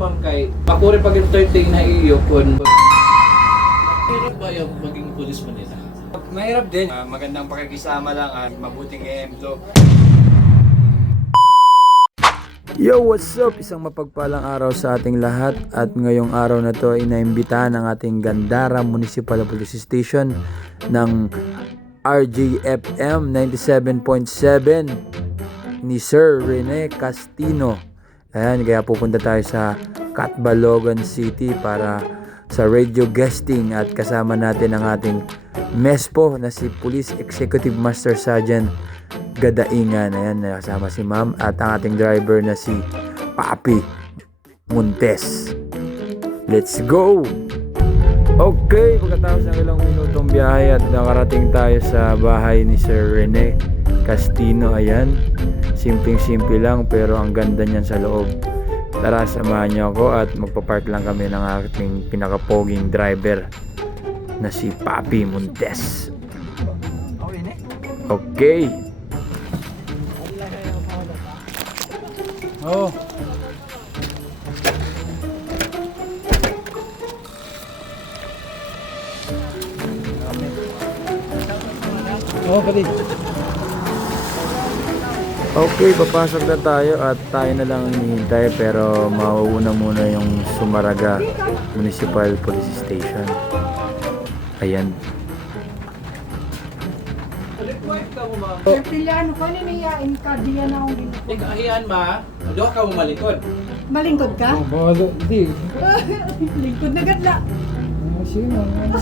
Ma'am kay ako rin pag entertain na iyo kun hirap ba yung maging pulis Manila? Mahirap din. Magandang pakikisama lang at mabuting ehemplo. Yo, what's up? Isang mapagpalang araw sa ating lahat at ngayong araw na to ay naimbitahan ng ating Gandara Municipal Police Station ng RJFM 97.7 ni Sir Rene Castino. Ayan, kaya pupunta tayo sa Catbalogan City para sa radio guesting at kasama natin ang ating MESPO na si Police Executive Master Sergeant Gadaingan. Ayan, kasama si Ma'am at ang ating driver na si Papi Montes. Let's go! Okay, pagkatapos ng ilang minutong biyahe at nakarating tayo sa bahay ni Sir Rene Castino. Ayan, simpleng-simple lang pero ang ganda niyan sa loob. Tara, samahan niyo ako at magpapark lang kami ng ating pinakapoging driver na si Papi Montes. Okay. Oh. Oh, pati. Okay, papasok na tayo at tayo na lang hinihintay pero mauuna muna yung Sumaraga Municipal Police Station. Ayan. Napilihan ko, niniyain ka, diyan akong ginagawa. Ikaw ahiyan ma, doha ka mo malikod. Malingkod ka? Hindi. Lingkod na gadla.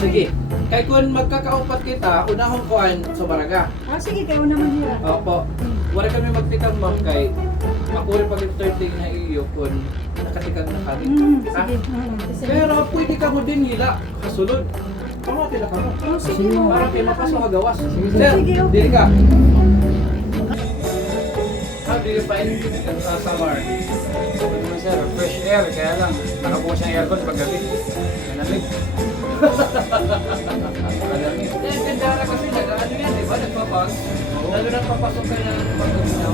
Sige. Kay kun magkakaupat kita, unahon kuan sa Baraga. Sige, kayo naman niya. Opo. Wala kami magtikang ma'am kay ako rin pag entertain na iyo kun nakatikang na kami. Ha? Sige. Pero pwede ka mo din hila kasulod. Pamati na ka mo. Sige mo. Para kayo mapasok ka gawas. Sige, Sir, okay. dili ka. How do you find sa summer? Okay naman sir, fresh air. Kaya lang, nakabukas ang aircon paggabi. Malamig. Malamig. Eh, Gandara kasi nag-ano yan, di ba? Nagpapag. Lalo na papasok ka na ng pag-uminaw.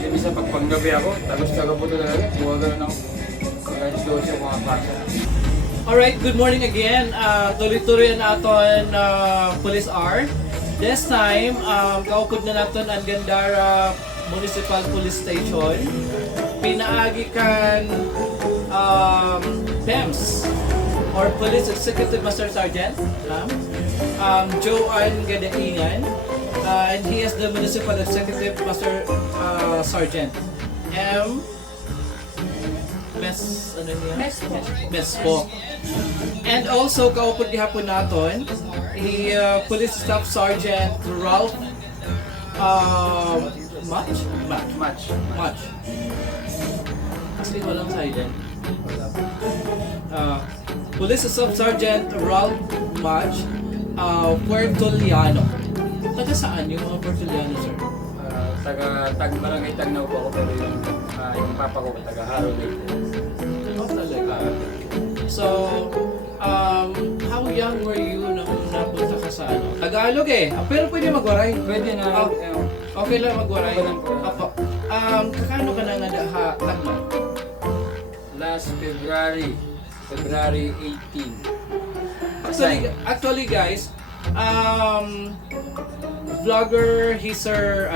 Hindi sa pagpanggabi ako, tapos kagabuto talaga. Buwa ganun ako. Kaya 12 ako mga pasa. Alright, good morning again. Tuloy-tuloy na aton Police R. This time, kaupod na natin ang Gandara Municipal Police Station. Pinaagi kan PEMS or Police Executive Master Sergeant Joan Gadaingan, and he is the Municipal Executive Master Sergeant Mespo. And also kaupod gihapon naton Police Staff Sergeant Ralph Match. Kasi walang silent. Police Staff Sergeant Ralph Match, Puertoliano. Taga saan yung mga Puertoliano, sir? Barangay Tagnaw po ako, pero yung papa ko taga Haro Lake. Oh, talaga. So, how young were you nung napunta ka sa ano? Tagalog eh. Pero pwede magwaray. Pwede na. Okay lang magwaray. Okay lang po. Apo. Kakano ka na nga Tagnaw? Last February 18. Actually guys, vlogger Sir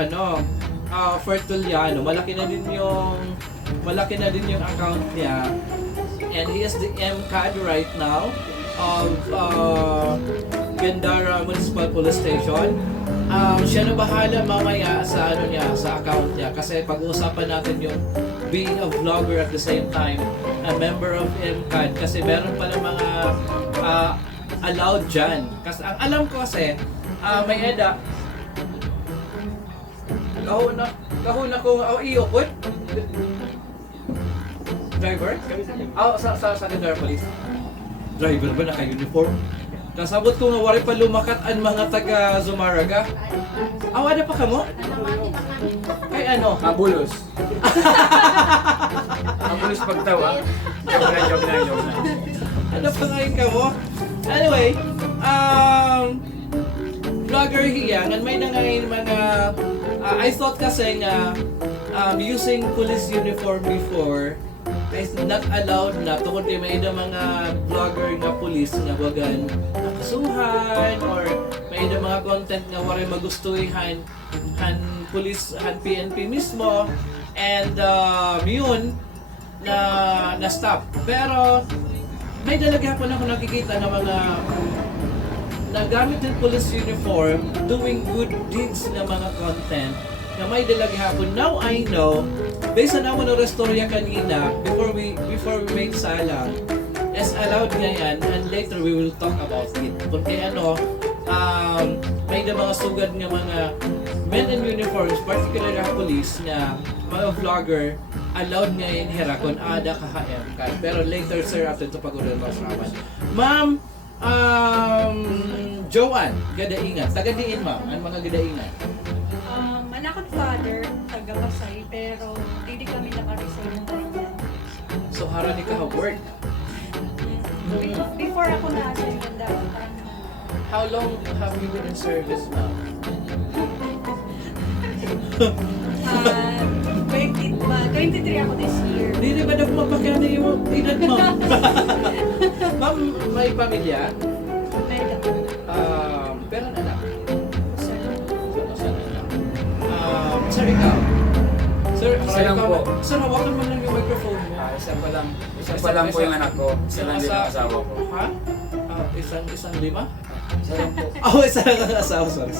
Fertuliano, malaki na din yung account niya, and he is the MCAD right now of Gandara Municipal Police Station. Siya na bahala mamaya sa sa account niya kasi pag-uusapan natin yung being a vlogger at the same time a member of MCAD kasi meron pala mga allowed dyan. Kasi ang alam ko kasi may EDA kahuna ko iyo po driver? Sa Gandara Police driver ba naka-uniform? Kasabot ko nga wari pa lumakat ang mga taga Zumaraga. Awada pa ka mo? Ay ano? Abulos. Abulos pagtawa. Joke na. Ano pa ngayon ka mo? Anyway, vlogger hiya, may nangayon mga, I thought kasi nga, using police uniform before, is not allowed na tungkol kay may mga vlogger nga police nga wagan nakasuhan or may mga content nga waray magustuhan han police han PNP mismo and yun na stop. Pero may dalagya po na ako nakikita na mga nagamit ng police uniform doing good deeds na mga content na may dalagya po. Now I know, based on ako ng restorya kanina, before we made sala, is allowed nga yan and later we will talk about it. Porque may da mga sugad nga mga men in uniforms, particularly ang police na mga vlogger, allowed nga yan hira kung ada ka-HM ka. Pero later sir, after ito pag-ulan mo sa Ma'am, Joanne, gadaingan. Taga-diin ma'am, ang mga gadaingan. Anak at father, taga-Pasay, pero hindi kami naka-resign ng barangay. So harani ka work. Before ako nasa yung parang How long have you been in service ma'am? 23 ako this year. Hindi ba na mapakyan yung edad mo? Ma'am, may pamilya? Meron. Pero anak? Sir. Sir, ikaw? Sir, Isa lang po. Sir, hawakan mo lang yung microphone mo. Isa pa lang po yung anak ko. Isa lang din ang asawa ko. Ha? Isang lima? Isa lang po. Isa lang ang asawa. Sorry.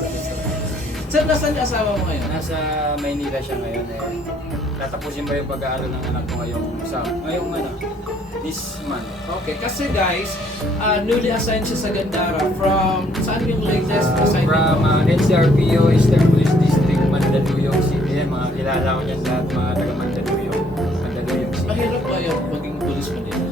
Sir, nasaan yung asawa mo ngayon? Nasa Maynila siya ngayon eh. Tatapusin ba yung pag-aaral ng anak ko ngayong this month. Okay, kasi guys, newly assigned siya sa Gandara from, saan yung latest assignment From mo? NCRPO, Eastern Police District, Mandaluyong City. Yan, mga kilala ko dyan lahat, mga taga Mandaluyong City. Mahirap ba yung maging police Manila?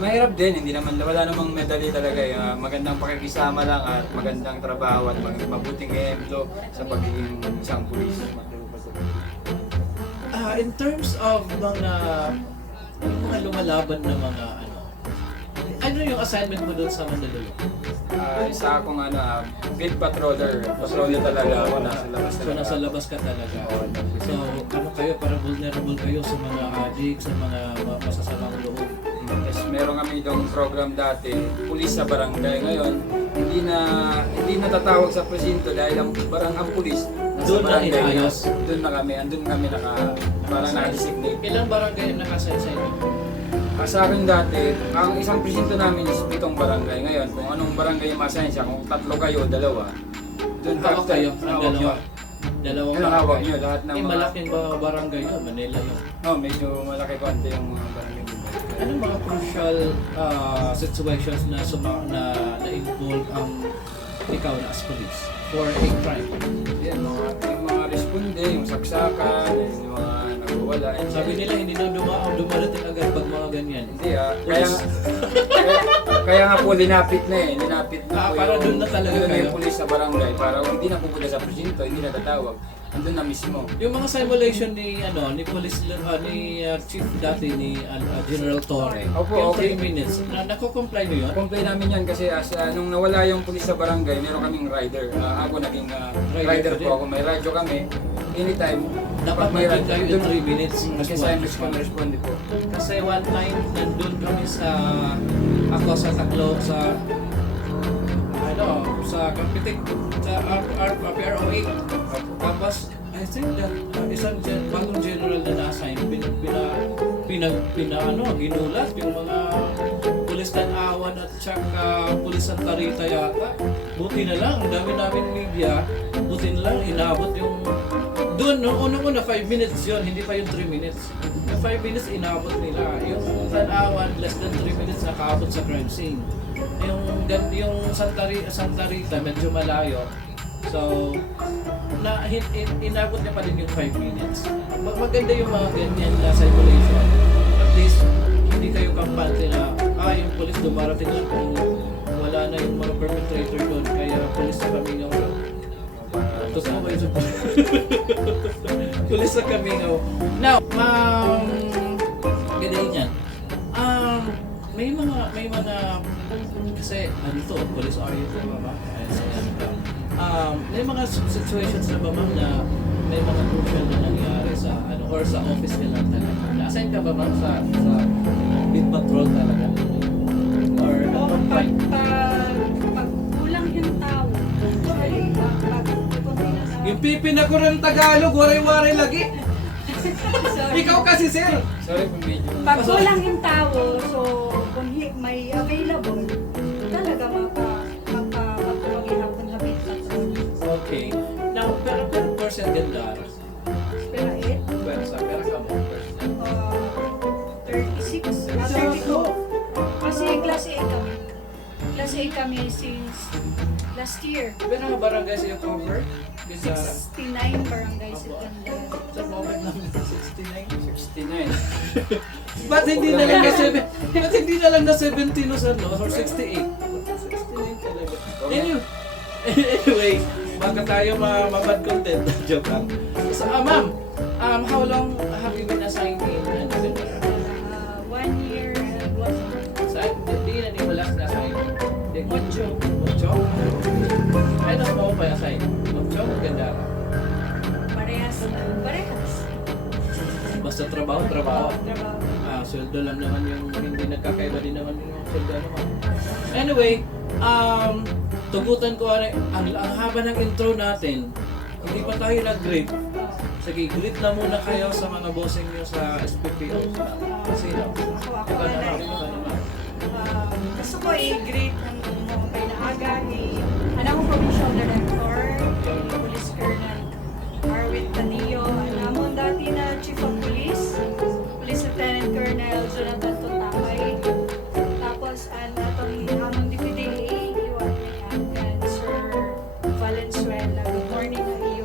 Mahirap din, hindi naman, wala namang medali talaga. Magandang pakikisama lang at magandang trabaho at mabuting ehemplo sa pagiging isang pulis. In terms of mga lumalaban na mga ano yung assignment mo doon sa Mandaluyong? Isa akong beat patroller. Patroller talaga ako, nasa labas So nasa labas ka talaga. So kayo, para vulnerable kayo sa mga addicts, sa mga masasamang loob. Yes, meron kami itong program dati, pulis sa barangay. Ngayon, hindi natatawag sa presinto dahil ang pulis nasa Doon na barangay. inayos? Doon kami parang naka-designate. Ilang barangay ang nakasign sa inyo? Sa akin dati, ang isang presinto namin is 7 barangay. Ngayon, kung anong barangay yung masaya siya, kung 3 kayo, 2, doon Hawak kayo, ang dalawa. Dalawang Yung hawak nyo, lahat ng malaking barangay yun, Manila yun. medyo malaki konti yung mga barangay dito. Anong mga crucial situations na involve ang ikaw na as police for a crime? Yan, yung mga responde, yung saksakan, yung mga nagwawala. Sabi nila hindi na dumarating agad pag mga ganyan. Hindi kaya nga po linapit na po Para doon na talaga doon na kayo? yung pulis sa barangay para hindi na pupunta sa presinto, hindi na tatawag. Andun na mismo. Yung mga simulation ni police ni chief dati ni General Torre. Opo, yung okay. 3 minutes. Nako-comply mo yun? Complain namin yan kasi nung nawala yung pulis sa barangay, meron kaming rider. Ako naging rider din. po ako. May radyo kami. Anytime. Dapat may nandun kayo in 3 minutes. Kasi responde po. Kasi one time, nandun kami ako sa Taclo, sa Kapitik, sa PRO8. Tapos, I think that isang bagong general na na-assign, ginulat yung mga pulis Tanawan at saka pulis Santa Rita yata. Buti na lang, ang dami namin media, buti na lang, inabot yung doon, unang-una 5 minutes yun, hindi pa yung 3 minutes. Yung 5 minutes inabot nila. Yung Tanawan, less than 3 minutes nakaabot sa crime scene. Yung Santa Rita, medyo malayo. So, inabot niya pa din yung 5 minutes. Maganda yung mga ganyan na simulation. At least, hindi kayo kampante na, yung police dumarating lang kung wala na yung mga perpetrator doon. Kaya police na kami ngayon. Totoo ba yun? Police na kami ngayon. Now, ganyan yan. May mga kasi dito, police are you ba? May mga situations na ba ma'am na may mga crucial na nangyari sa ano or sa office nila talaga. Na-assign ka ba ma'am sa beat patrol talaga? Or O pag pag kulang yung tao, sorry, pag kunti na sa... yung pipi na ko rin Tagalog, waray-waray lagi. Sorry. Ikaw kasi sir. Sorry kung medyo. Pag kulang yung tao, so kung may available, talaga magpapagpapagihapon na bit patrol. Okay. Now, pero percent ganda. Pero Pero sa pera ka mo. 36, 32. Kasi class A kami. Class A kami since last year. Pero mga barangay sa iyo cover? Gandara. 69 barangay sa Gandara. Sa moment namin 69. 69. Ba't hindi na lang na 7? Ba't hindi na lang na 70 no sir no? Or 68? 69 talaga. Anyway, baka tayo mabad content. Joke lang. So, ma'am, how long have you been assigned in Gandara? 1 year and 1 month. Saan? Hindi na ni Walas na assign. Ocho. Ocho? Ano mo pa assign? Ocho? Gandara. Parehas. Parehas. Basta trabaho. Trabaho. Sweldo lang naman yung hindi nagkakaiba din naman yung sweldo naman. Anyway, tugutan ko ang haba ng intro natin. Hindi pa tayo nag-greet. Sige, greet na muna kayo sa mga bossing nyo sa SPPO. Sino? Ako Ikaw na naman. gusto ko i-greet ng mga pinaaga ni anak ko Provincial Director, ni Police Colonel Arwin Tanillo, namon dati na Chief of Police, Police Lieutenant Colonel Jonathan Totapay, tapos atong among DPDA, iwan niya Sir Valenzuela. Good morning na iyo.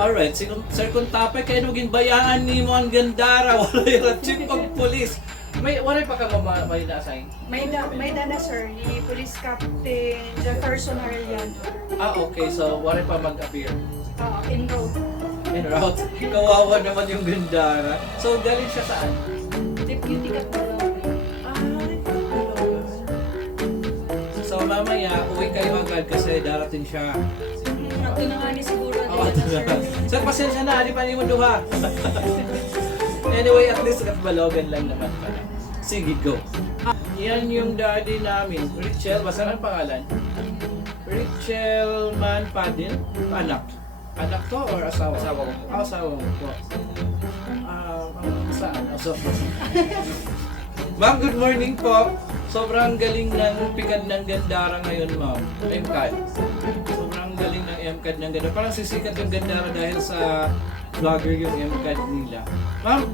Alright, Sir Contapay, kayo naging bayaan ni mo ang Gandara. Wala yung chief of police. Wala pa ka may na-assign? May dana sir, ni Police Captain Jefferson Arellano. Okay. So, wala pa mag-appear. En route. En route. Kawawa naman yung Gandara. So, galing siya saan? Deputy Captain. So, mamaya, uwi kayo agad kasi darating siya. Ito na nga ni siguro. Sir, pasensya na. Di pa niyo mo duha. Anyway, at least katbalogan lang naman pala. Sige, go. Yan yung daddy namin. Richel, basta ang pangalan? Richel Manpadin? Anak? Anak to or asawa? Asawa ko. Asawa mo po. Saan? Ma'am, good morning po. Sobrang galing ng pikad ng Gandara ngayon, ma'am. MCAD. Sobrang galing ng MCAD ng Gandara. Parang sisikat yung Gandara dahil sa vlogger yung MCAD nila. Ma'am,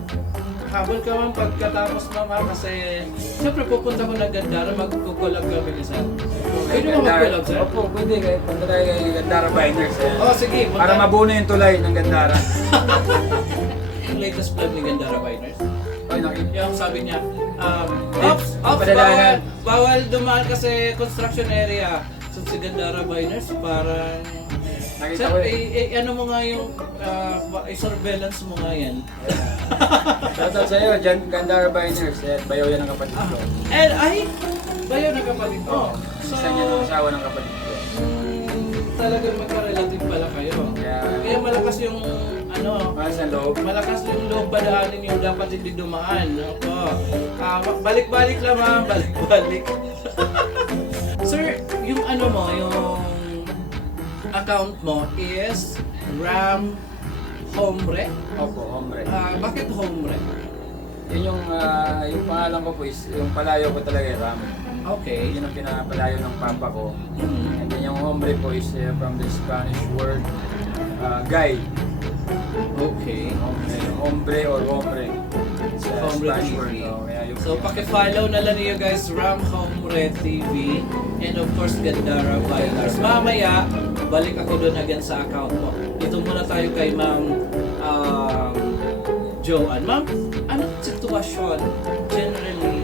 habol ka ma'am pagkatapos ma'am kasi siyempre pupunta ko ng Gandara, magkukulab kami ni sir. Pwede mo magkulab sir? Opo, pwede. Punta tayo kay Gandara Biners. Oh, sige. Para mabuno yung tulay ng Gandara. Yung latest vlog ni Gandara Biners. Ay, nakita. Yung sabi niya, Ops, padalanan. bawal dumaan kasi construction area. So si Gandara Biners parang Nakita sir, ko eh. ano mo nga yung surveillance mo nga yan. Shoutout sa iyo, Gandara Biners. Bayaw yan ang kapatid ko. And ay, bayaw na kapatid mo. Oo. So, Isa niya ng asawa ng kapatid ko. talagang magka-relative pala kayo. Kaya- Kaya malakas yung Mahal sa loob. malakas yung loob padaanin yung dapat hindi dumaan. Opo. Balik-balik lang ma'am, balik-balik. Sir, yung yung account mo is Ram Hombre. Opo, hombre. Bakit Hombre? Yun yung pangalan ko po is, yung palayo ko talaga Ram. Okay. Yun ang pinapalayo ng papa ko. Mhm. And then yung hombre po is from the Spanish word guy. Okay. Hombre or hombre. It's a Hombre Spanish TV. word. Kaya yung, So, paki-follow na lang niyo guys, Ram Hombre TV and of course, Gandara Biners. Mamaya, balik ako doon again sa account mo. Dito muna tayo kay Ma'am Joanne. Ma'am, anong sitwasyon generally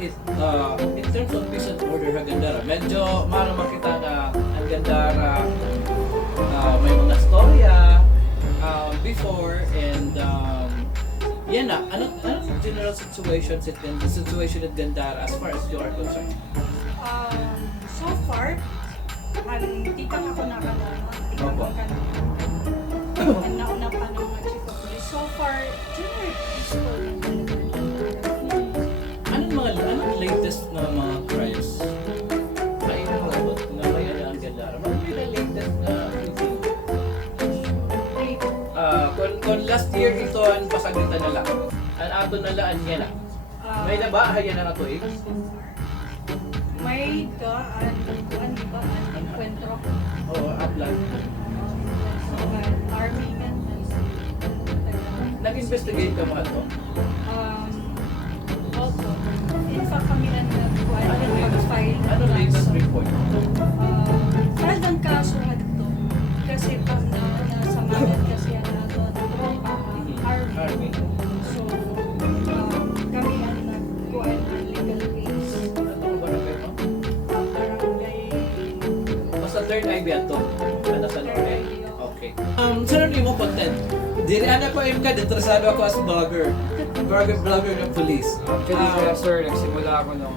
in terms of peace and order sa Gandara? Medyo marang makita na ang Gandara may mga storya before and yan na, anong general situation at Gandara as far as you are concerned? So far, tikang ako nakalaman. Opo. ang nauna pa ng mga chief of police. So far, generally peaceful na talaga. Anong latest na mga crimes? Ay, nakabot na kaya na ang gandara. Ano yung latest na kung last year ito ang pasagitan na lang. Ang ato na laan niya na. May nabahayan na nato eh. May daan, kuan di ba, ang encuentro. Oo, upland. Army man. Nag-investigate ka mo ato? Also, in fact kami ang nag-kuan pag-file. Ano latest report? File ng kaso to. Kasi pag nasa manan kasi ang nato Army. So, kami ang nag-kuan ng legal case. Ano ba na kayo? Barangay. Basta third eye ba ito? Ano sa Norway? Okay. Saan mo content? Dili ana ko ka interesado ako as vlogger ng police. Actually, sir, nagsimula ako nung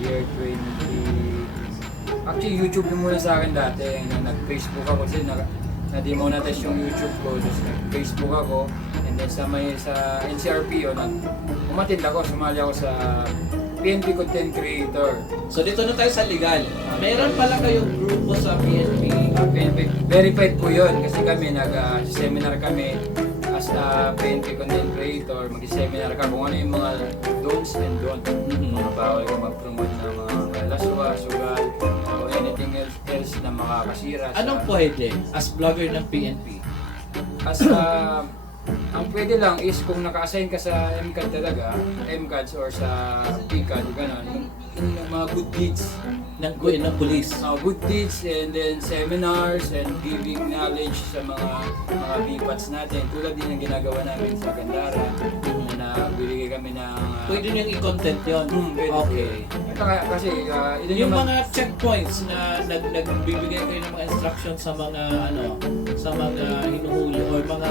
year 20... Actually, YouTube yung muna sa akin dati. Nag-Facebook ako kasi na-demonetize yung YouTube ko. Tapos nag-Facebook ako. And then sa NCRPO, umatid ako, sumali ako sa PNP Content Creator. So dito na tayo sa legal. Meron pala kayong grupo sa PNP. PNP, verified po yun kasi kami nag-seminar kami as a PNP Content Creator. Mag-seminar ka kung ano yung mga don'ts and don'ts. Mga bawal ka mag-promote ng mga laswa, sugal, o anything else na makakasira. Anong pwede as vlogger ng PNP? As ang pwede lang is kung naka-assign ka sa MCAD talaga, MCADs or sa PCAD, gano'n, yung mga good deeds. Ng police. Good deeds and then seminars and giving knowledge sa mga BPATs natin. Tulad din ng ginagawa namin sa Gandara, na binigay kami ng... Pwede nyo i-content yun? Pwede. Okay. Kasi Yung mga checkpoints na nagbibigay kayo ng mga instructions sa mga hinuhuli or mga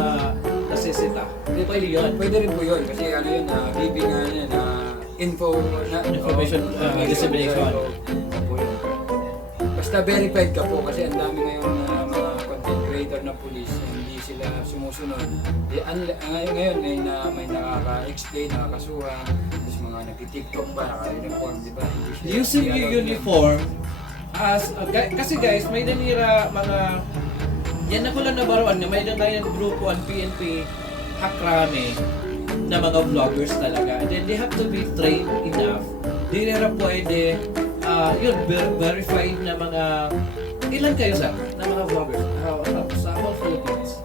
nasisita. Pwede yun. Pwede rin po yun kasi giving Information, dissemination. Opo yun. Basta verified ka po kasi ang dami ngayon na mga content creator na police hindi sila sumusunod. Ngayon may nakaka-explain, nakakasuhan, tapos mga nagti-TikTok pa, naka-uniform, di ba? Using your uniform as kasi guys, may nanira mga yan ako lang nabaruan na may nangyayang grupo ang PNP hakrame na mga vloggers talaga. And then they have to be trained enough. Di nila pwede verified na mga ilan kayo sa na mga vloggers sa whole Philippines.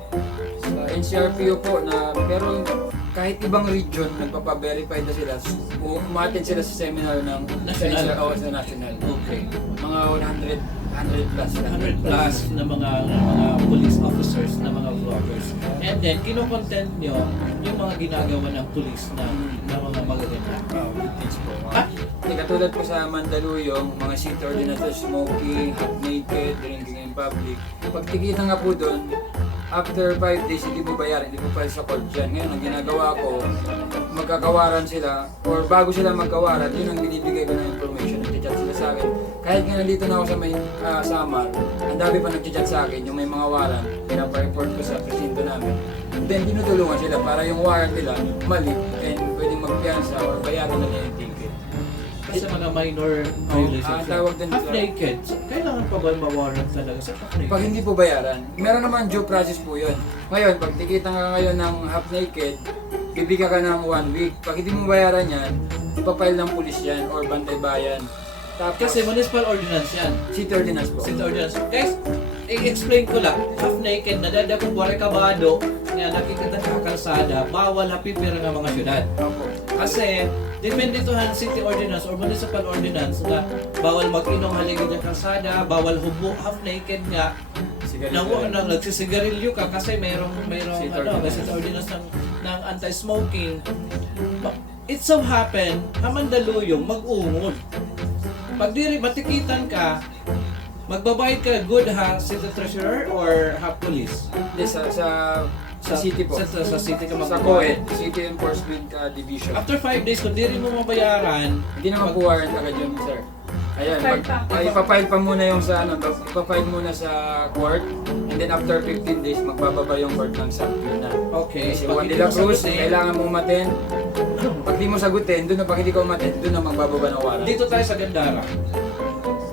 Sa NCRPO po pero kahit ibang region nagpapa-verify na sila, umattend sila sa seminar ng National. Sa national. Okay. Mga 100 plus. 100 plus na mga police officers na mga vloggers. And then kino-content nyo yung mga ginagawa ng police na mga magaganda. It's po. Ah? Katulad po sa Mandaluyong, mga city ordinances, smoking, half naked, drinking in public. Pag tikitan nga po doon, after 5 days, hindi mo bayaran, hindi mo file sa court dyan. Ngayon, ang ginagawa ko, magkakawaran sila, or bago sila magkawaran, yun ang binibigay ko ng information, nag-chat sila sa akin. Kahit nga nandito na ako sa may Samar, ang dami pa nag-chat sa akin, yung may mga waran, pinapa-report ko sa presinto namin. Then, tinutulungan sila para yung warrant nila mali, and pwedeng magpiyansa or bayaran na nila yung ticket. Kasi mga minor violations. tawag din Half sila. naked. So, kailangan pa ba mawarrant talaga sa half naked? Pag hindi po bayaran, meron naman due process po yun. Ngayon, pag tikitan ka ngayon ng half naked, bibigyan ka ng 1 week. Pag hindi mo bayaran yan, ipapile ng pulis yan or bantay bayan. Tapos, Kasi municipal ordinance yan. city ordinance po. City ordinance. Guys, i-explain ko lang. Half naked, nadadakong buwari kabado, nga nakikita sa kalsada, bawal hapipira ng mga syudad. Opo. Kasi, depende to han city ordinance or municipal ordinance na bawal mag-inom haligid ng kalsada, bawal hubo half naked nga. Nagsisigarilyo ka kasi merong City city ordinance ng anti-smoking. It so happen, ang Mandaluyong mag-ungod. Pag diri matikitan ka, magbabayad ka good ha city treasurer or half police? Hindi, sa city po. Sa city ka Sa magbabayad. COED, City Enforcement Division. After 5 days, kung di rin mo mabayaran, Hindi naman po warrant agad yun, sir. Ayan, File pa. ipapile pa muna yung sa ano, ipapile muna sa court, and then after 15 days, magbababa yung court ng subpoena. Okay. Kasi Pag Juan hindi de la mo Cruz, sagutin, kailangan mong umaten. Pag di mo sagutin, doon na pag hindi ka umaten, doon na magbababa ng warrant. Dito tayo sa Gandara.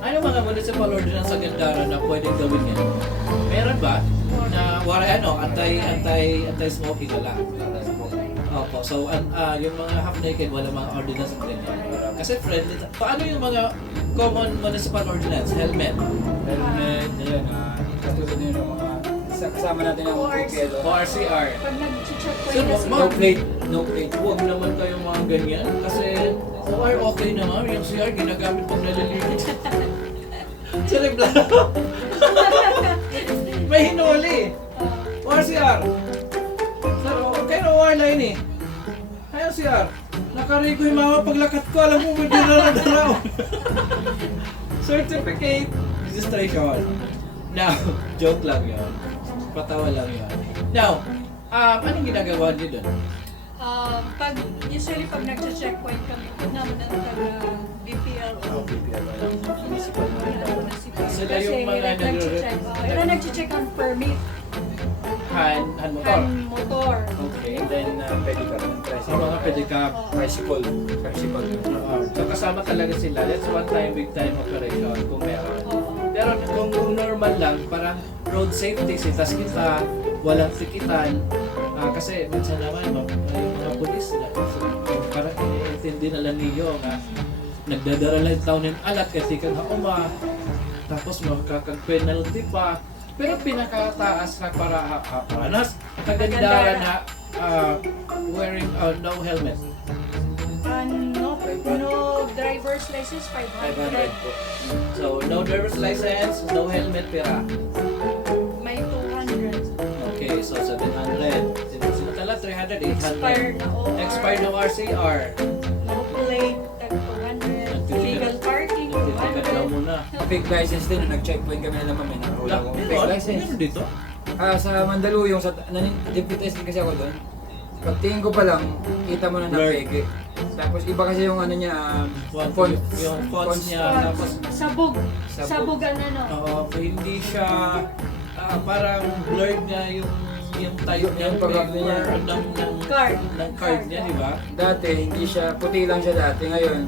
Ano mga municipal ordinance sa Gandara na pwedeng gawin yan? Meron ba? Na anti-smoking wala. Opo. So, yung mga half-naked, wala mga ordinance ng ganyan. Kasi friendly. Paano yung mga common municipal ordinance? Helmet. Helmet, ayan, katulad yun yung mga kasama natin ang ORC. PPL. ORCR. Pag nag-check po Sir, yun na No plate, no plate. Huwag naman kayong mga ganyan. Kasi OR okay naman. Yung CR ginagamit pag nalilinis. Cerebralo. May hinuli. ORCR. Sir, okay na OR line eh. Ayun CR. Nakarigo yung mga paglakat ko. Alam mo, may dinara-daraw. Certificate registration. Now, joke lang yun. Patawa lang yun. Now, anong ginagawa niyo doon? Usually pag nag-checkpoint kami, naman ang taga-BPL o Municipal municipal. Sila Kasi yung mga nag-check. Yun ang nag-check on permit, Hand motor. and motor. Okay. And then, pedicab ng Sa mga pedicab. tricycle. So kasama talaga sila. That's one time, big time operation kung meron. Pero kung normal lang, parang road safety, sitas kita, walang tikitan. Kasi minsan naman, yung mga pulis na, parang iniintindi na lang niyo nga nagdadara lang taon ng alat kasi kang hauma. Tapos makakag-penalty pa. Pero pinakataas na para hapanas, kagandara na wearing no helmet. No driver's license, 500. po. So, no driver's license, no helmet, pera. May 200. Okay, so 700. Sino tala? 300, 800. Expired na OR. Expired no RCR. No plate, tag 200. Legal parking, Nagtitikat daw 200. muna. Fake license din, nag-checkpoint kami na naman, may nakahula akong fake Meron? license. Meron dito? Sa Mandaluyong, deputy din kasi ako doon. Pagtingin ko pa lang, kita mo na Blurred. peke. Tapos iba kasi yung ano niya, font. Yung fonts niya, tapos Sabog. Sabog. Sabog ang ano. hindi siya parang blurred nga yung type niya, Yung pag-upload niya. Card. ng card niya, di ba? Dati, hindi siya, puti lang siya dati. Ngayon,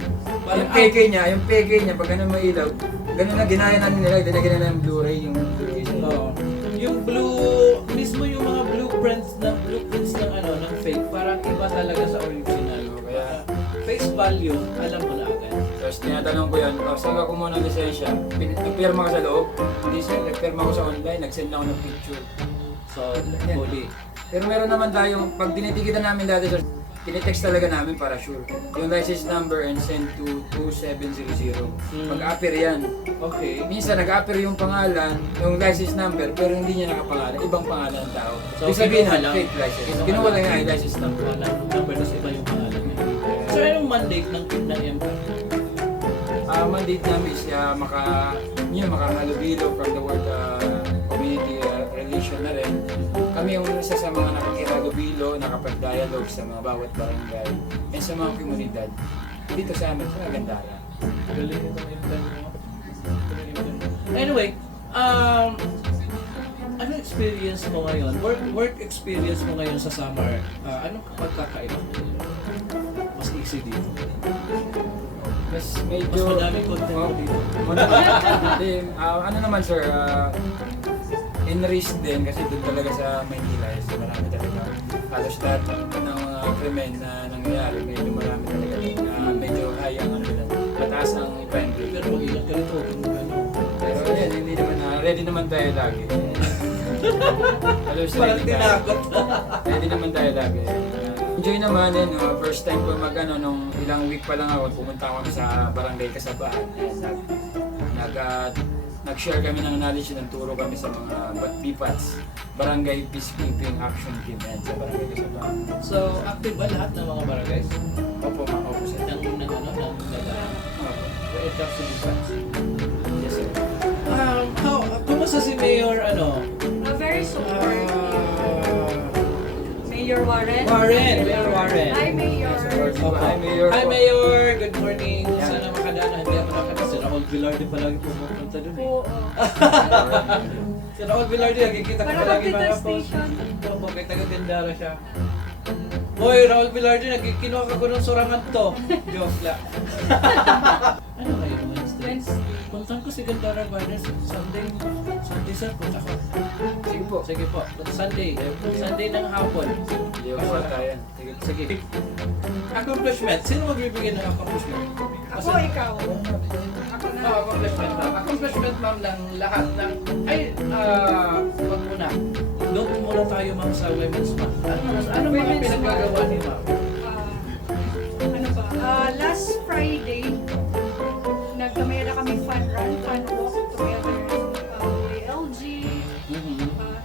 Parang yung peke niya, pag ganun mailaw, ganun na ginaya namin nila, dinagyan na ng Blu-ray, yung Blu-ray siya. Yung blue, mismo yung mga blueprints ng ano ng fake, parang iba talaga sa original. Kaya, Face value, alam mo na agad. tapos tinatanong ko yan, saan ka kumuha ng lisensya? Nagpirma ka sa loob? Hindi sir, nagpirma ko sa online, nag-send lang ako ng picture. So, fully. Pero meron naman tayong, pag tinitikitan namin dati sir, tinitext talaga namin para sure. Yung license number and send to 2700. Mag-appear yan. Okay. Minsan nag-appear yung pangalan, yung license number, pero hindi niya nakapangalan, ibang pangalan ng tao. So, Ibig sabihin kinuha na lang. fake license. Kinuha Kinuha lang lang. yung license number. Number, tapos iba yung pangalan niya. So, anong mandate ng MCAT? Mandate namin is makahalubilo from the word community relation na rin. Kami yung isa sa mga nakikiralubilo, nakapag-dialogue sa mga bawat barangay and sa mga komunidad dito sa amin, sa Gandara. Galing ito yung plan mo. Anyway, ano experience mo ngayon? Work experience mo ngayon sa summer? Anong pagkakaiba? Mas easy dito. Mas Mas medyo... madaming content mo dito. Ano naman sir, in-risk din kasi doon talaga sa Maynila is marami talaga. Halos lahat ng mga krimen na nangyayari, medyo marami talaga. Medyo high ang ano nila. Mataas ang crime rate. Pero mag-ingat ka rito, huwag kang ano. Pero yan, hindi naman ready naman tayo lagi. Halos Parang ready tayo. tinakot. Ready naman tayo lagi. Enjoy naman yun, first time ko nung ilang week pa lang ako, pumunta ako sa barangay Kasabaan. Nag-share kami ng knowledge, nagturo kami sa mga BPATs, Barangay Peacekeeping Action Team yan sa barangay Kasabaan. So, active ba lahat ng mga barangays? Opo, opo sir. When it comes to defense? Yes sir. Kumusta si Mayor, Very supportive. Mayor Warren. Mayor Warren. Hi, Mayor. Hi, Mayor. Hi, Mayor! Good morning! Sana makadana. Hindi ako nakadana. Si Raul Velarde palagi pumupunta dun eh. Oo. Si Raul Velarde, nakikita ko Para palagi Cavite mga post. Station. Opo, kay taga-Gandara siya. Hoy, Raul Velarde, nagkikinuha ka ko ng surangan to. Joke lang. Ano kayo, Wednesday? Wednesday. Puntahan ko si Gandara Gardens. Sunday. Sunday sir, punta ko. Sige po. Sige po, Sunday. Sunday ng hapon. Hindi ako tayo. Sige. Sige. Accomplishment. Sino magbibigay ng accomplishment? Ako, ikaw. Ako na. Accomplishment ma'am. Accomplishment ma'am ng lahat ng... wag muna. Doon muna tayo ma'am sa Women's Month. Ano mga Women's pinaggagawa ni ma'am? Ano ba? Last Friday, nagkamaya na kami fun run, fun walk together. LG,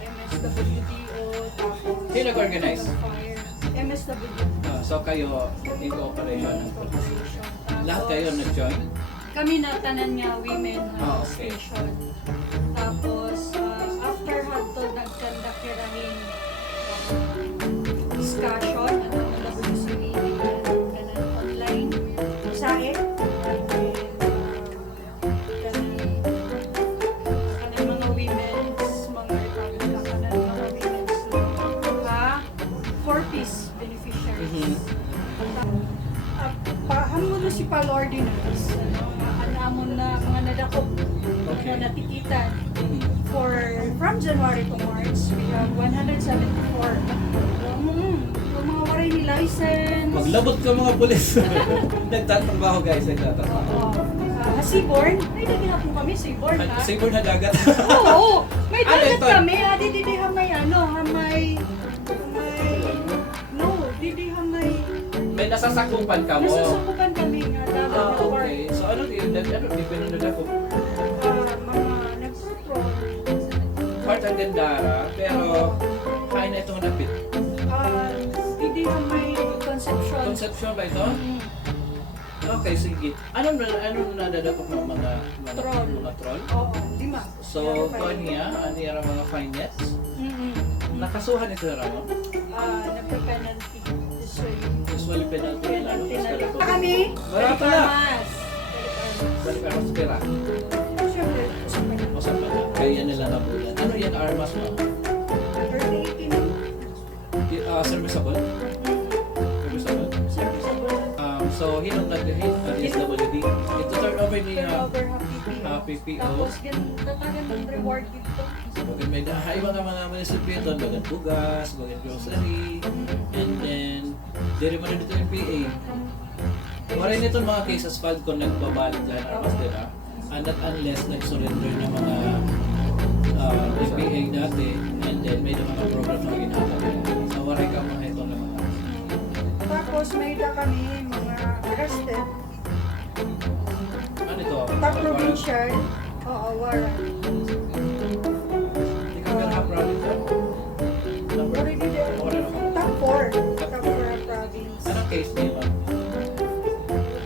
MSWDO, tapos... Sino nag-organize? Fire. MSWDO. So kayo, in cooperation ng police. Lahat kayo nag-join? Kami na tanan nga women Okay. station. Tapos, after hotdog, nagkandak kirahin discussion, ano ang WCA, kanan online, sae, kanan mga women's, mga republic, kanan mga women's, four-piece beneficiaries. Pahamon na si Palordinance, anamon na mga nadakop, Okay. na natikitan. From January to March, we have 174. Yung mga waray ni license. Maglabot ka mga pulis. Nagtatrabaho guys, nagtatrabaho. Oo. Seaborn. May naginapon kami, Seaborn ha? Sibor na dagat. Oo. May Ano dagat ito? kami. Didi hamay ano, hamay... No, didi hamay... May nasasakupan ka mo. Nasusukupan kami nga. Dagat Okay. So ano yun? Ano? Di ba nung ako? Mga nagpatrol. Part ng Gandara, pero kaya na itong napit. Didi hamay conception. Conception ba ito? Mm. Okay, sige. Ano nadadakop ng mga Troll. Mga troll? Oo, 5. So, kanya, ano yung mga fine nets? Nakasuhan ito na mo? Nagpa-penalty. Usually penalty nila, no? Penalty Mas na. ganito. Kami, Barato na. Baliparmas. Balik ka mas pera. Siyempre, usapan na. O sa pala. Kaya nila nabulan. Ano yan, armas mo? Birthday 18. Serviceable? Serviceable? Serviceable. So, hinong nag-hit at SWD. Ito turn over ni Turnover Happy PO. Tapos, tatagan ng reward dito. Bagay may dahay mga munisipyo doon, bagay bugas, bagay grocery, and then, diri mo rin dito yung PA. Maray nito mga cases filed kung nagbabalik lang armas nila, and not unless nag-surrender ng mga PA dati, and then may mga programs na ginagawa. So, waray ka mga ito na mga. Tapos, may da kami mga arrested. Ano ito? Top provincial. Oo, warrant. Hindi ka meron proud ito. Number? Already there. Waray ako. Top 4. Top 4 province. Anong case niya, ma'am?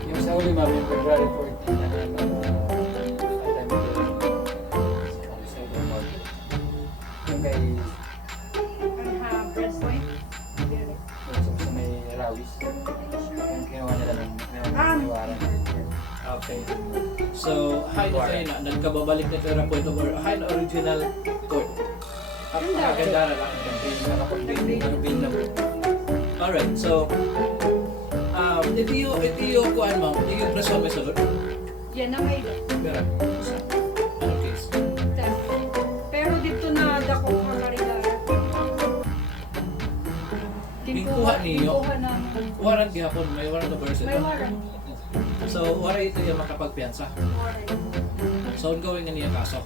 Yung sa uli, ma'am, yung February 14, yung kay Breast point. sa may Rawis, yung ginawa nila ng niwaran. Okay. So, hi na kayo na. Nagkababalik na kayo point of order. Hi na original court. Gandara lang. Nag-bail na po. Alright, so, ito yung kuhaan mo. Ito yung preso may sulod. Yan na may Pero, anong case? theft. Pero dito na dako ka karigara. Kinuha niyo? Kinuha namin. Warrant gihapon. May warrant of arrest May ito. warrant. So, warrant ito yung makapagpiyansa. Warrant. So, ongoing na niya kaso.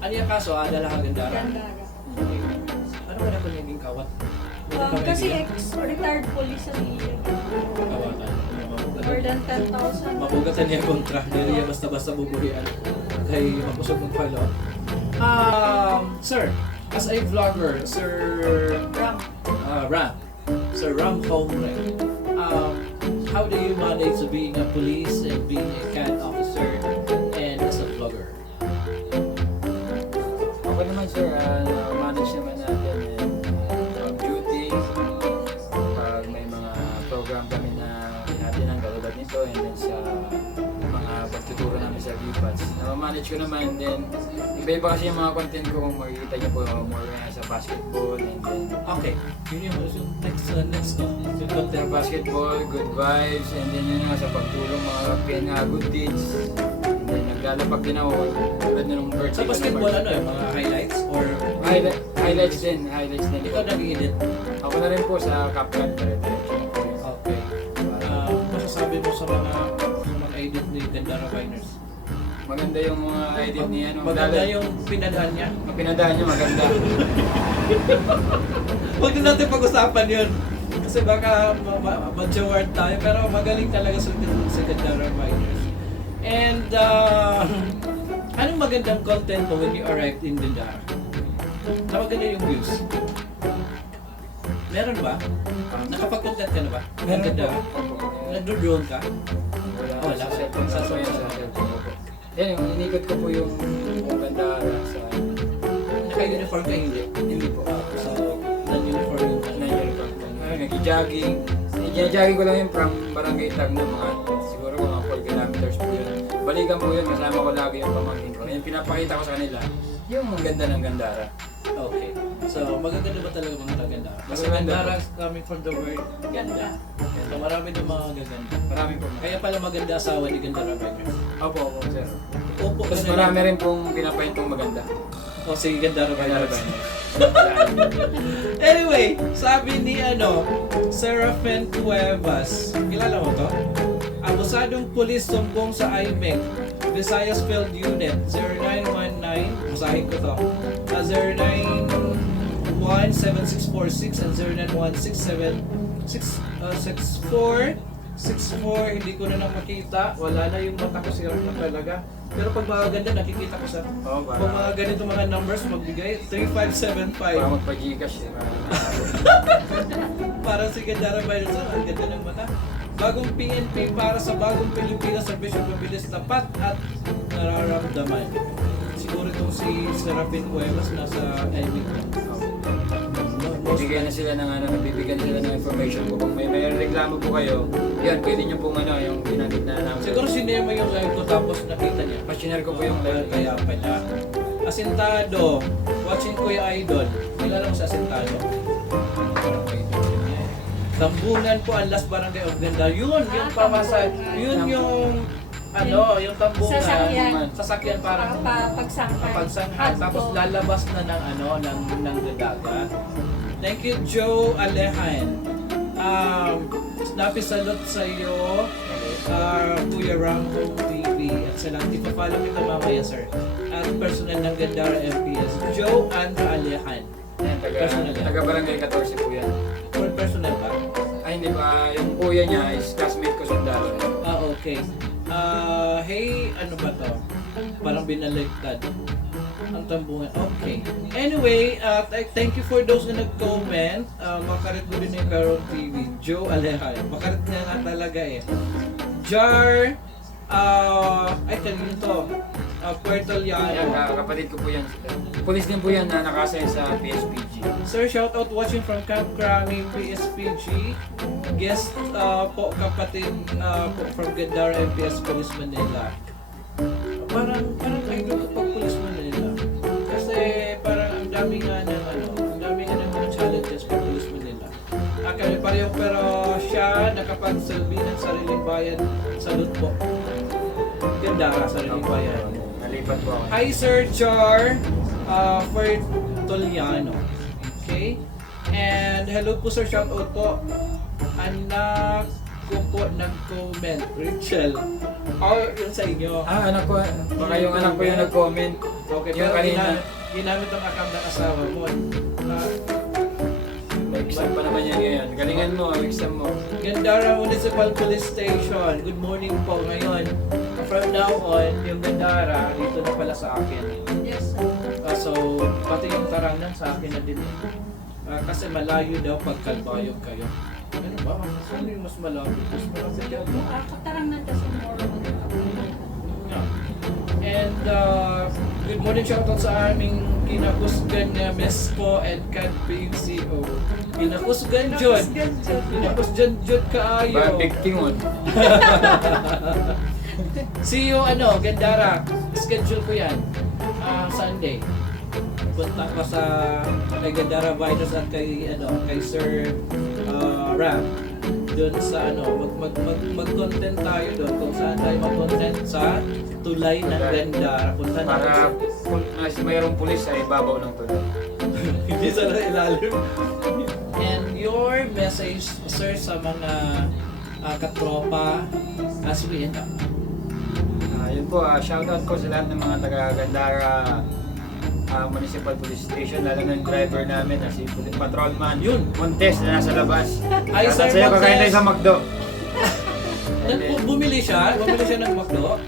Ano yung kaso? Adala ka Gandara. Gandara. Ano ba na kung naging kawat? Kasi ex-retired police sa niya. Kawatan. More than 10,000. Mabugatan niya kontra. Hindi niya basta-basta bubuhian. Kay mapusog ng follow. Sir, as a vlogger, Sir Ram. Ram Homre, how do you manage being a police and being a CAD officer and as a vlogger? Okay naman sir, manage naman natin on duty, pag may mga program kami na natin ang katulad nito, and then sa mga pagtuturo ng spots. Na-manage ko naman din. Iba-iba kasi yung mga content ko kung makikita niyo po more sa basketball and then Okay. Yun yung next no. Yung sa content. basketball, good vibes, and then yun nga sa pagtulong mga good deeds. And then naglalapag din ako tulad na nung birthday Sa ko basketball, na ano yung mga highlights or highlights din. ikaw nag-edit? Ako na rin po sa CapCut dire-diretso. Okay. Masasabi mo sa mga edit ni Gandara Viners? Maganda yung mga edit ni ano. Maganda yung pinadaan niya. Ang pinadaan niya maganda. Huwag na natin pag-usapan yun. Kasi baka ma-jaward tayo. Pero magaling talaga si Gandara Viners. And anong magandang content mo when you arrived in Gandara? Na maganda yung views? Meron ba? Nakapag-content ka na ba? Meron po. Gandara? Nagdo-drone ka? Wala. Sa cellphone. Sa cellphone ko po. Yan, yung inikot ko po yung Gandara sa Naka-uniform ka hindi? hindi po. So, non-uniform yung Nag-uniform po. Nag-jogging. Nag-jogging ko lang yun from Barangay Tag na mga siguro mga 4 kilometers po yun. Balikan po yun, kasama ko lagi yung pamangkin ko. Yung pinapakita ko sa kanila, yung ganda ng Gandara. Okay. So, magaganda ba talaga mga Gandara? Kasi Magaganda Gandara is coming from the word ganda. So, marami din mga gaganda. Marami po. Kaya pala maganda asawa ni Gandara Viners. Opo, sir. Opo Tapos marami rin pong pinapahintong maganda. O si Gandara Gandara Viners. Viners. Anyway, sabi ni Serafin Cuevas. Kilala mo to? Abusadong pulis sumbong sa IMEC. Visayas Field Unit 0919. Basahin ko to. 091746 and 09166464. Hindi ko na makita. Wala na yung mata ko, sira na talaga. Pero pag mga ganda, nakikita ko sa Oo, kung mga ganito mga numbers, magbigay 3575. Para magpa-Gcash. Para si Gandara Viners, ang ganda ng mata. Bagong PNP para sa bagong Pilipinas, serbisyo mabilis, tapat at nararamdaman. Siguro itong si Serafin Cuevas nasa IMEC. Bibigyan na sila ng nabibigyan na sila ng information ko. Kung may reklamo po kayo, yan, pwede nyo pong yung ginamit na namin. Siguro sinema yung live ko tapos nakita niya. Pa-share ko po yung live. Kaya pala. Asintado, watching ko yung idol. Kilala mo sa Asintado? Tambunan po ang Las Barangay of Gandara. Yun, yung pamasan. Yun yung yung tambungan. Sasakyan. Sasakyan para Pagsangkay. pagsanghan. Tapos lalabas na ng dadagat. Thank you, Joe Alejan. Napisalot sa iyo, Kuya Rambo TV. At salamat. Ipapalo kita mamaya, sir. At personal ng Gandara FPS, Joe Andra Alejan. Personal yan. Taga Barangay 14 po yan. For personal ba? Ay, hindi ba? Yung kuya niya is classmate ko sundalo. Okay. Hey, ano ba to? Parang binaligtad. Ang tambungan. Okay. Anyway, thank you for those na nag-comment. Makarit ko din yung Carol TV. Joe Alejan. Makarit nga talaga eh. Jar, ay kanino to? Puerto Yan, Llano. kapatid ko po yan. Police din po yan na nakasaya sa PSPG. Sir, shout out watching from Camp Crami, PSPG. Guest po kapatid po from Gandara MPS Police Manila. Parang idol ko pag Police Manila. Kasi parang ang dami nga ng mga challenges pag Police Manila. Kami pareho pero siya nakapagsilbi ng sariling bayan. Salute po. Gandara, sariling bayan. Nalipat po ako. Hi Sir Char Fertoliano. Okay? And hello po sir, shout out po. Anak ko po nag-comment, Rachel. Or yung sa inyo. Anak ko. Baka yung anak ko yung nag-comment. Okay, Yung pero kanina. ginamit ang account ng asawa mo. Exam pa naman yan ngayon. Galingan mo, exam mo. Gandara Municipal Police Station. Good morning po ngayon. From now on, yung Gandara, dito na pala sa akin. Yes, sir. So, pati yung tarangan sa akin na din. Kasi malayo daw pag kalbayog kayo. Ano ba? Saan yung mas malapit? Mas malapit yan. Katarang na kasi more. Yeah. And good morning, shoutout sa aming kinakusgan na Mespo and Cat PCO. Kinakusgan Jod. Kinakusgan Jod kaayo. Ba, big tingon. See you, Gandara. schedule ko yan. Sunday. Punta ko sa kay Gandara Virus at kay Sir Ram. Doon sa mag-content tayo doon kung saan tayo mag-content sa tulay ng Gandara. Punta Para natin mayroong pulis ay babaw ng tulay. hindi sa ilalim. And your message, sir, sa mga katropa as we end up. Yun po, shoutout ko sa lahat ng mga taga-Gandara Municipal Police Station, lalo na yung driver namin na si Patrolman Yun. Montes na nasa labas. Ay, Shoutout Sir sa'yo, Montes. kakain tayo sa McDo. Bumili siya ng McDo.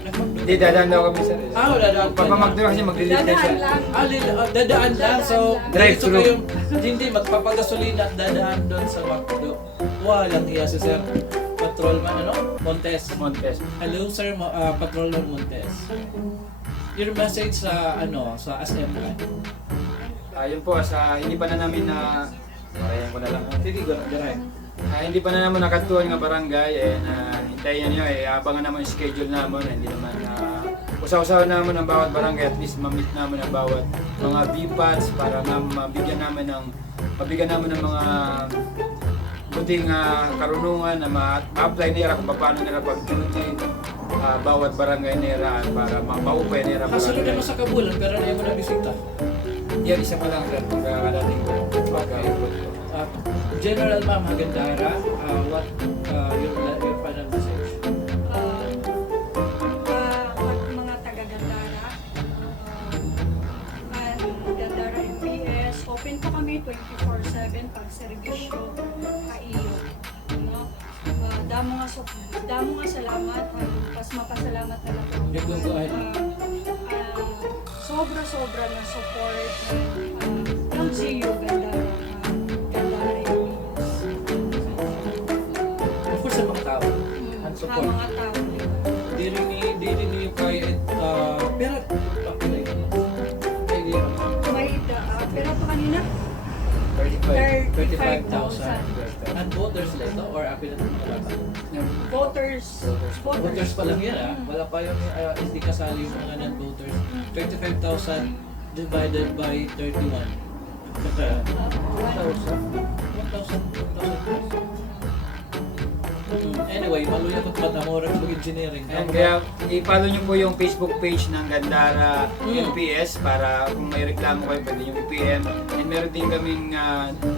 Hindi, dadaan daw kami sir. Wala daw. Pagpa-McDo kasi maglilid na siya. Dadaan lang. Dadaan lang. So, Drive-thru. diretso kayong hindi magpapagasolina at dadaan doon sa McDo. Walang iya si Sir Patrolman Montes. Montes. Hello Sir Patrolman Montes. Your message sa sa SM ka? Yun po, hindi pa na namin na... Parayan ko na lang. Sige, direct. Hindi pa na naman nakatuan nga barangay hintayin nyo abangan naman yung schedule namin, hindi naman usaw-usaw naman ang bawat barangay, at least ma-meet naman ang bawat mga VPATs para mabigyan namin ng mga buting karunungan na ma-apply nila kung paano nila pag-duty bawat barangay nila para maupay nila Kasunod barangay. naman sa Kabulan pero na mo na bisita. Yan, isa pa lang sir, magkakadating ko. General Ma'am Hagandara, what your final message? Mga taga-Gandara, Gandara MPS, open po kami 24/7 pag serbisyo kaiyo. Damo nga salamat, pas mapasalamat na lang po. Go ahead. Sobra-sobra na support ng CU Gandara MPS. Of course, sa mga tao. And Sa support. mga tao, di ba? Di rin niyo kaya pero papilay. May pero pa kanina 35,000. 35,000 And voters nila ito or apil na ito? voters. Voters pa lang yan Wala pa yung hindi kasali yung mga non-voters. 35,000 divided by 31. 1,000. Anyway, maluya ko patamorang mag-engineering. And kaya i-follow nyo po yung Facebook page ng Gandara MPS para kung may reklamo kayo pwede nyo i-PM. And meron din kaming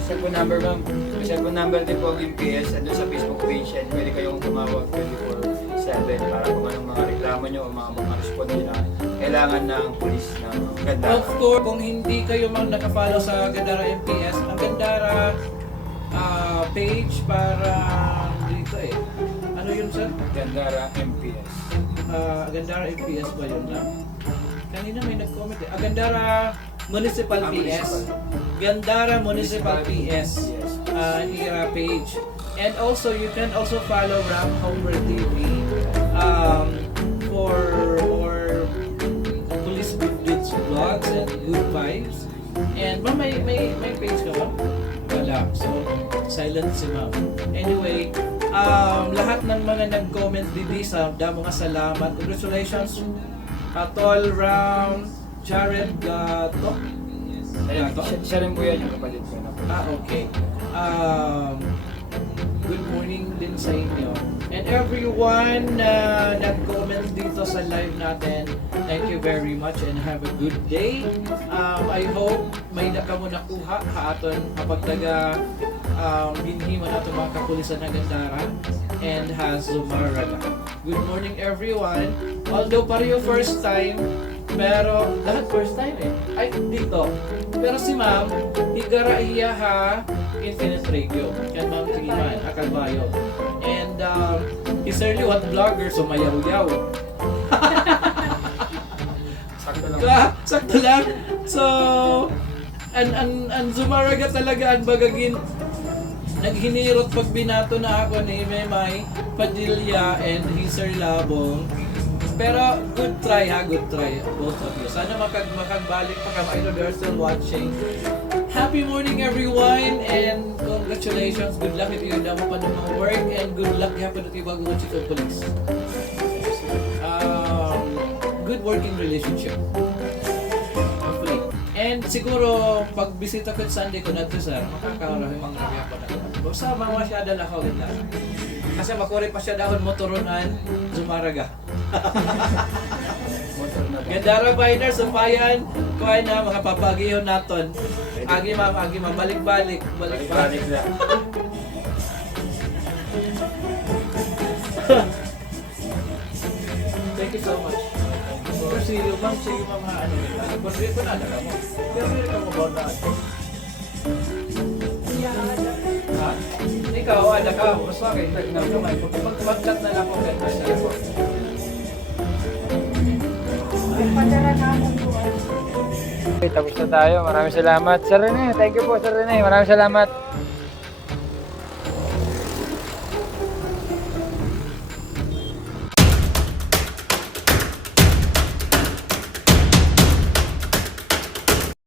cellphone number ma'am. May cellphone number din po ang MPS and doon sa Facebook page and pwede kayong tumawag 24/7 para kung anong mga reklamo nyo o mga respond nyo na kailangan ng pulis ng Gandara. Of course, kung hindi kayo nakafollow sa Gandara MPS, ang Gandara page para dito ano yun sir? Gandara MPS. Gandara MPS ba yun na? Kanina may nag-comment Gandara Municipal PS. Gandara Municipal PS page. And also, you can also follow Ram Homer TV for more police good deeds vlogs and good vibes. And ma'am, may page ka ba? Wala. So, silent si ma'am. Anyway, lahat ng mga nag-comment dito sa damo nga salamat. Congratulations Tol Ram, Jared Gato. Siya rin po yan yung kapatid ko na. Okay. Good morning din sa inyo. And everyone na nag-comment dito sa live natin, thank you very much and have a good day. I hope may nakamo nakuha haaton kapag taga binhi man ato mga kapulisan ng Gandara and has Zumaraga. Good morning everyone. Although pareho first time, pero lahat first time ay dito. Pero si ma'am, higara iya ha Infinite Radio. Kan ma'am Triman, Akalbayo. And he's early what vlogger, so mayaw-yaw. Sakto lang. Sakto lang. So, ang Zumaraga talaga ang bagagin naghinirot pag binato na ako ni Memay Padilla and Hiser Labong. Pero good try both of you. Sana makagbalik pa kami. I know they're still watching. Happy morning everyone and congratulations. Good luck if you damo pa ng mga work and good luck hapon at ibang mga chikong police. good working relationship. Hopefully. And siguro, pag bisita ko Sunday ko na ito, sir, makakaroon yung mga nagyapon na ito. Basta mga masyada na kawin na. Kasi makuri pa siya dahon motorunan, Zumaraga. Gandara Biner, Sumpayan, kuhay na mga papagihon naton. Agi ma'am, balik-balik. Balik na. Thank you so much. Kasi yung ma'am, sige mga ano, kundri ko na, alam mo. Pero hindi ka mo ba na ano? Ha? Ikaw, ada ka, mas wakay, nagkamay. Pagkabaglat na lang ako, ganda siya ako. Padala namin po. Okay, tapos na tayo. Maraming salamat. Sir Rene, thank you po Sir Rene. Maraming salamat.